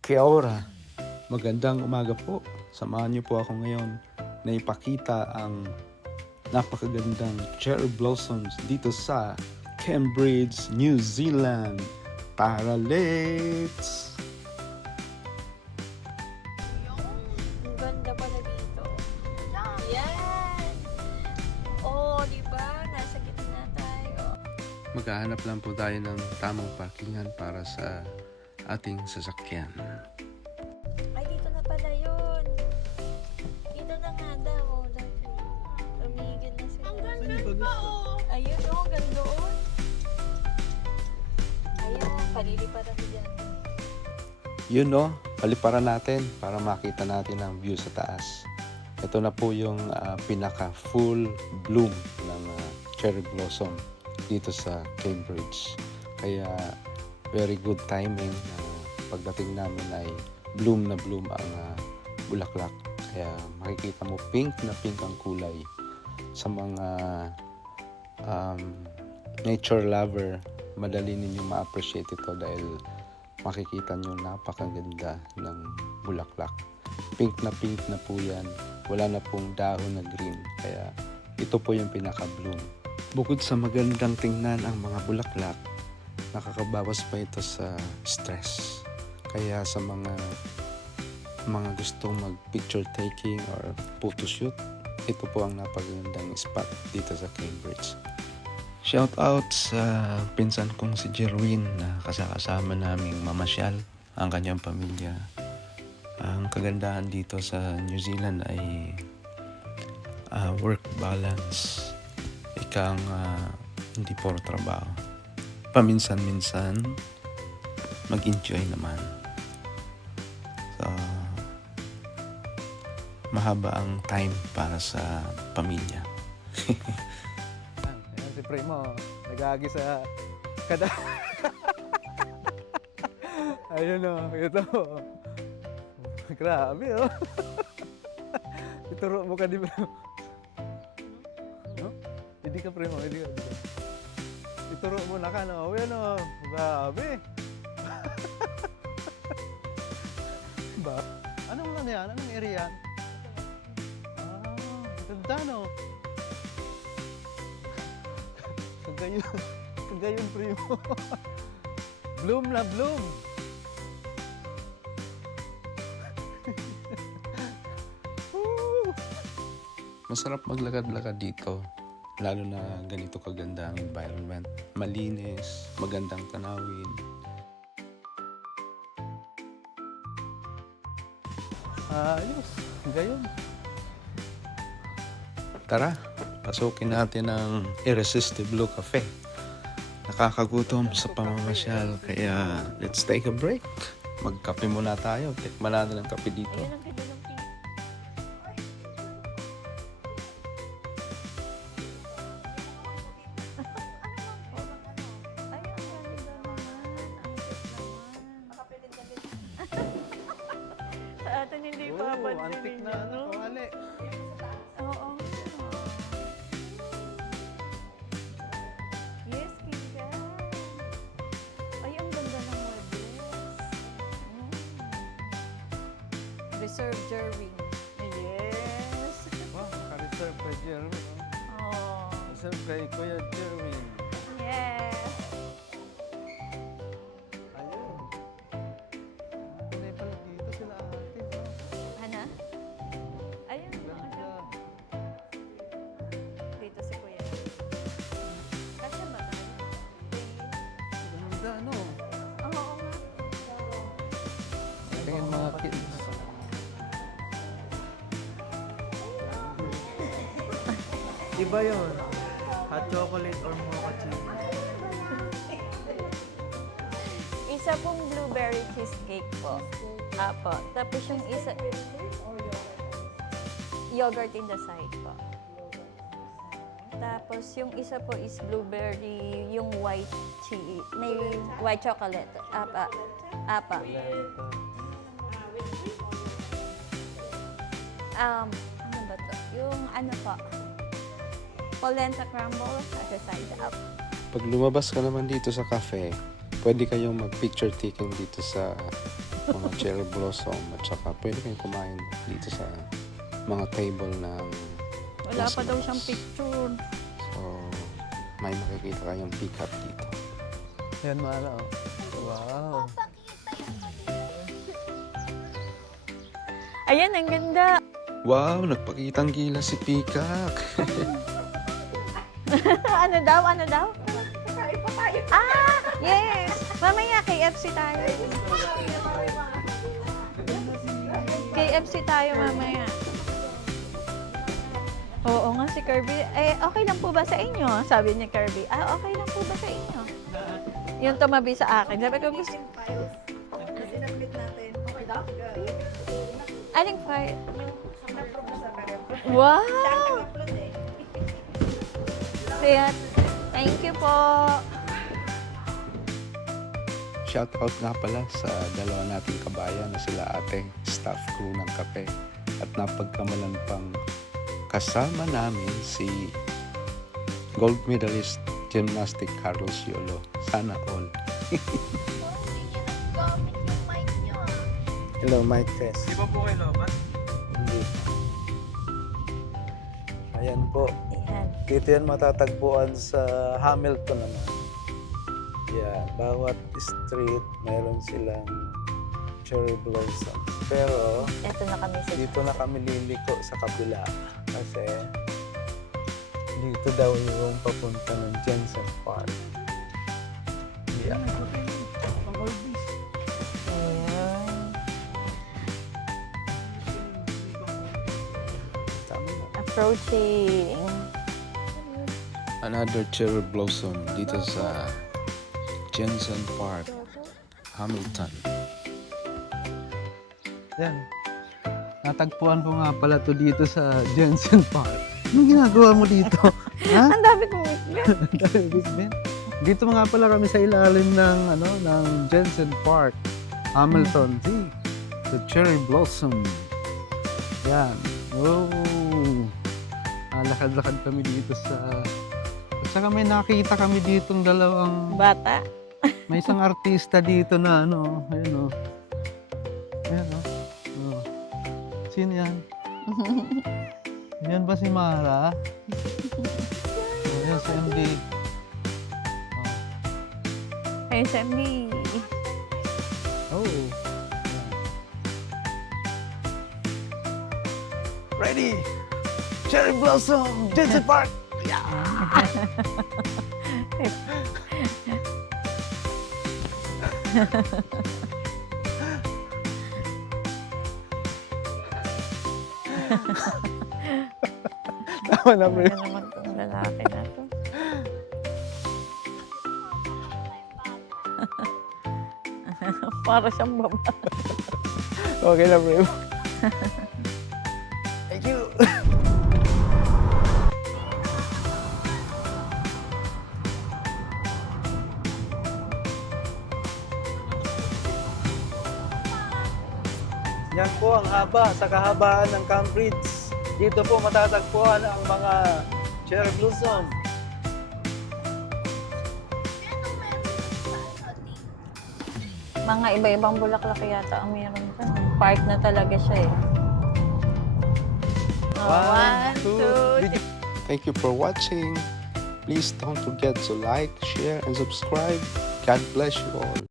Kia ora, magandang umaga po. Samahan niyo po ako ngayon na ipakita ang napakagandang cherry blossoms dito sa Cambridge, New Zealand. Tara, let's! Ang ganda pala dito. Yan! Oh, di ba? Nasa gitna tayo. Maghahanap lang po tayo ng tamang parkingan para sa ating sasakyan. Ay, dito na pala yun. Dito na nga daw. Tumigil na sila. Ang ganda pa, oh! Ayun, oh, ganda, oh. Ayun, palilipatan ko dyan. Yun no, paliparan natin para makita natin ang view sa taas. Ito na po yung pinaka full bloom ng cherry blossom dito sa Cambridge. Kaya very good timing pagdating namin ay bloom na bloom ang bulaklak. Kaya makikita mo pink na pink ang kulay. Sa mga nature lover, madali ninyong ma-appreciate ito dahil makikita nyo napakaganda ng bulaklak. Pink na po yan. Wala na pong dahon na green. Kaya ito po yung pinaka-bloom. Bukod sa magandang tingnan ang mga bulaklak, nakakabawas pa ito sa stress. Kaya sa mga gustong mag-picture taking or photoshoot, ito po ang napakagandang spot dito sa Cambridge. Shout out sa pinsan kong si Jerwin na kasama naming mamasyal ang kanyang pamilya. Ang kagandahan dito sa New Zealand ay work balance. Ikang hindi puro trabaho. Paminsan-minsan mag-enjoy naman. So, mahaba ang time para sa pamilya. Ayan si Primo, nag-aagi sa kada. Ayun o, ito. Grabe o. Ituro mo ka di ba? No? Hindi ka Primo, hindi ka. Ituro mo na ka no. Ayun o, grabe. Ba? Anong ano yan? Anong area yan? Ganda no? Kagayon Primo. Bloom na bloom. Masarap maglakad-lakad dito. Lalo na ganito kaganda ang environment. Malinis, magandang tanawin. Ayos, gayon. Tara, pasukin natin ang Irresistible Cafe. Nakakagutom sa pamamasyal, kaya let's take a break. Magkape muna tayo. Tikman natin ang kape dito. Ayun ang ganda ng pink. Ay, ang ganda naman. Ang cute naman. Sa atin hindi pa antik na kawali. Oo. Yes, Kika. Ay, ang ganda ng muebles. Reserve Jerwin. Yes. Wow, naka-reserve kay Jerwin. Oh. Reserve kay Kuya Jerwin. Yes. Ayun. Pinay pala dito sila ate. Hana? Ayun. Ganda. Dito si Kuya. Kasya ba tayo? Ganda ano? Oo nga. Tingin mga kids. Iba yun. Hot chocolate or mocha chip. Isa pong blueberry cheesecake po. Apo. Tapos yung isa... Yogurt in the side po. Tapos yung isa po is blueberry, yung white cheese. May white chocolate. Apa. Apa. Ano ba to? Yung ano po? Polenta crumble at the side up. Pag lumabas ka naman dito sa cafe, pwede kayong mag-picture taking dito sa mga cherry blossom, at saka pwede kayong kumain dito sa mga table ng Wala nasa pa daw labas. siyang picture. So, may makikita kayong pick-up dito. Yan, Mara. Oh. Wow. Ayan, ang ganda. Wow, nagpakitang gila si Peacock. Ano daw? Ano daw? Ah, yes. Mamaya KFC tayo. KFC tayo mamaya. Oo nga si Kirby. Eh, okay lang po ba sa inyo? Sabi ni Kirby. Ah, okay lang po ba sa inyo? Yung tumabi sa akin. Sabi ko, gusto. Aling file? Wow! Kaya, thank you po. Shoutout nga pala sa dalawa nating kabayan na sila ate, staff crew ng kape. At napagkamalan pang kasama namin si gold medalist gymnastic Carlos Yolo. Sana all. Hello, Mike Tess. Di ba po kayo lobat? Hindi. Ayan po. Ayan. Dito yan matatagpuan sa Hamilton naman. Yan. Bawat street, mayroon silang cherry blossom. Pero, Ito na kami sa dito na kami liliko sa kabila. Kasi, dito daw yung papunta ng Jensen Park. Yan. Ayan. Tama na. Approaching. Another cherry blossom dito sa Jensen Park, Hamilton. Yan. Natagpuan ko nga pala to dito sa Jensen Park. Anong ginagawa mo dito? Ha? Ang dami kong witness. Big Ben. Dito nga pala kami sa ilalim ng ng Jensen Park, Hamilton. See, the cherry blossom. Yan. Oh. Lakad-lakad kami dito sa... At saka may nakita kami ditong dalawang... Bata. May isang artista dito na ayun o. Ayan o. Oh. Sino yan? Yan ba si Mara? Oh, yan si MD. Ay, SMB. Oh. Ready! Cherry Blossom! Jensen Park! Tama na, bro. Ano naman itong lalaki na to? Para siyang baba. Okay na, bro. Thank you! Yan po ang haba sa kahabaan ng Cambridge. Dito po matatagpuan ang mga cherry blossom. Mga iba-ibang bulaklak yata ang meron pa. Park na talaga siya eh. One, two, three. Thank you for watching. Please don't forget to like, share, and subscribe. God bless you all.